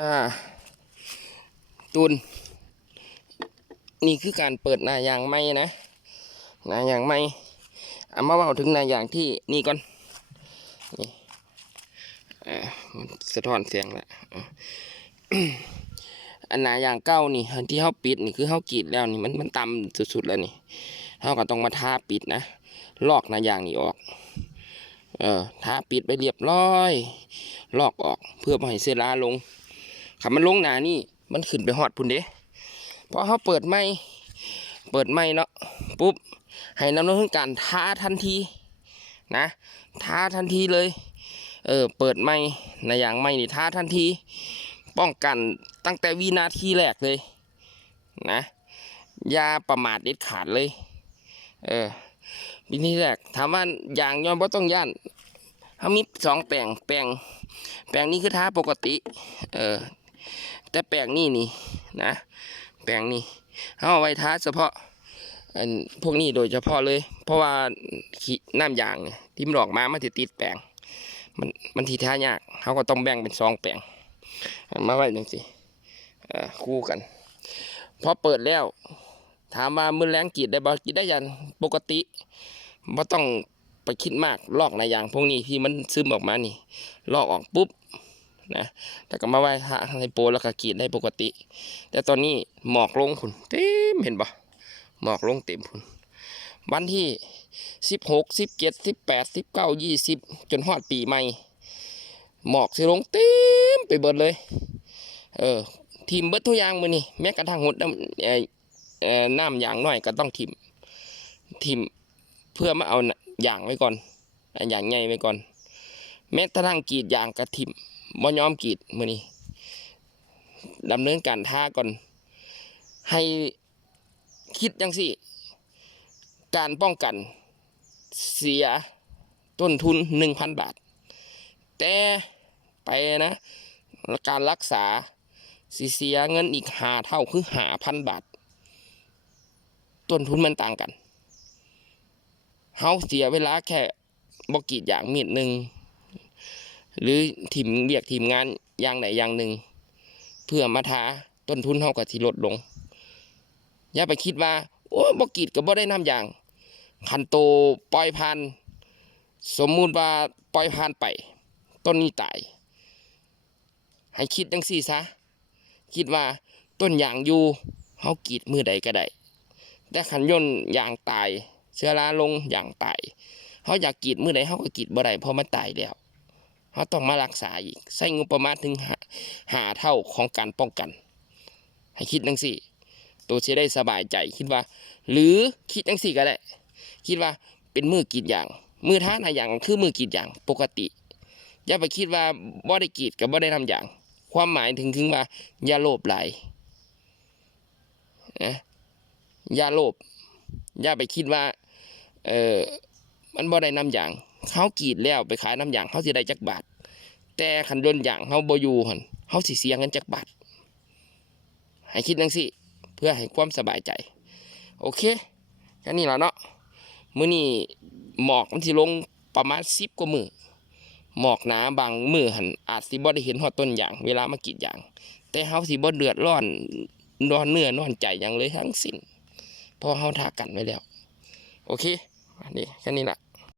อ่าตุนนี่คือการเปิดหน้ายางไม่นะหน้ายางไม่เอามาเว่าถึงหน้ายางที่นี่ก่อนนี่มันสะท้อนเสียงละอะอันหน้ายางเก้านี่ที่เขาปิดนี่คือเขากรีดแล้วนี่มันมันต่ำสุดๆแล้วนี่เขาก็ต้องมาทาปิดนะลอกหน้ายางนี่ออกเออทาปิดไปเรียบร้อย ลอกออกเพื่อให้เสื้อลาลง ขับมันลงหนานี่มันขึ้นไปหอดพุ่นเด้พอเขาเปิดไม่เปิดไม่เนาะปุ๊บให้น้ำเรื่องการท้าทันทีนะท้าทันทีเลยเออเปิดไม่ในอย่างไม่นี่ท้าทันที ป้องกันตั้งแต่วินาทีแรกเลยนะอย่าประมาทเด็ดขาดเลยเออวินาทีแรกถามว่าอย่างย้อนว่าต้องย่านเขามีสองแปลงแปลงแปลงนี้คือท้าปกติ เออ แต่แปลงนี่นี่นะ แปลงนี้เขาเอาไว้ท้าเฉพาะพวกนี้โดยเฉพาะเลย เพราะว่าขี้น้ำยางเนี่ยที่มันออกมามันจะติดแปลง มันมันทีท้ายากเขาก็ต้องแบ่งเป็นสองแปลงมาไว้จังสิคู่กันพอเปิดแล้ว ถามว่ามือแรงกีดได้บ่กีดได้ยันปกติบ่ต้องไปคิดมากลอกในยาง พวกนี้ที่มันซึมออกมานี่ ลอกออกปุ๊บ นะแต่ก็มาไหว้หาในโปรแล้วก็กรีดได้ปกติ แต่ตอนนี้หมอกลงคุณเต็มเห็นปะหมอกลงเต็มคุณวันที่สิบหกสิบเจ็ดสิบแปดสิบเก้ายี่สิบจนฮอดปีใหม่ หมอกสิลงเต็มไปเบิดเลย เออทีมเบิดทุกอย่างมือนี่แม้กระทั่งหดน้ำเอ่อเอ่อน้ำยางน้อยก็ต้องทีมทีมเพื่อมาเอาอย่างไว้ก่อนอย่างใหญ่ไว้ก่อน แม้กระทั่งกีดยางกระทิม บ่ยอมกีดมือนี้ดำเนินการท่าก่อน ให้คิดจังสิการป้องกันเสียต้นทุนหนึ่งพันบาท แต่ไปนะ การรักษาสิเสียเงินอีกหาเท่าคือหาพันบาท ต้นทุนมันต่างกันเฮาเสียเวลาแค่บกรีดอย่างมีดหนึ่ง หรือทีมเรียกทีมงานอย่างไหนอย่างหนึ่ง เพื่อมาทาต้นทุนเฮากับที่ลดลง อย่าไปคิดว่า โอ้บกีดกับบ่ได้น้ำอย่าง คันโตปล่อยพัน สมมุติว่าปล่อยพันไป ต้นนี้ตาย ให้คิดจังสี่ซะ คิดว่าต้นยางอยู่เฮากีดมือใดก็ได้แต่ขันย่นยางตายเชื้อราลงอย่างตายเขาอยากกีดมือใดเขาก็กีดบ่ได้เพราะมันตายแล้ว เขาต้องมารักษาอีกใช้งบประมาณถึงหาเท่าของการป้องกัน ให้คิดจังสี่ ตัวจะได้สบายใจคิดว่า หรือคิดจังสี่ก็ได้ คิดว่าเป็นมือกีดยาง มือท่าหนาอย่างคือมือกีดยางปกติ อย่าไปคิดว่าบ่ได้กีดกับบ่ได้ทำอย่าง ความหมายถึงถึงว่า อย่าโลภไหลนะอย่าโลภอย่าไปคิดว่า เออมันบ่ได้น้ำยาง เขากรีดแล้วไปขายน้ำยางเขาสิได้จักบาท แต่ขันโดนยางเขาบ่อยู่หันเขาสิเสียเงินจักบาท ให้คิดจังสิเพื่อให้ความสบายใจ โอเคแค่นี้และเนาะมื้อนี้หมอกมันสิลงประมาณสิบกว่ามือหมอกหนาบางมือหันอาจสิบ่ได้เห็นฮอดต้นยางเวลามากรีดยาง แต่เขาสิบ่เดือดร้อนนอนเนื้อนอนใจหยังเลยทั้งสิ้นเพราะเขาทากันไว้แล้ว โอเค อันนี้แค่นี้แหละ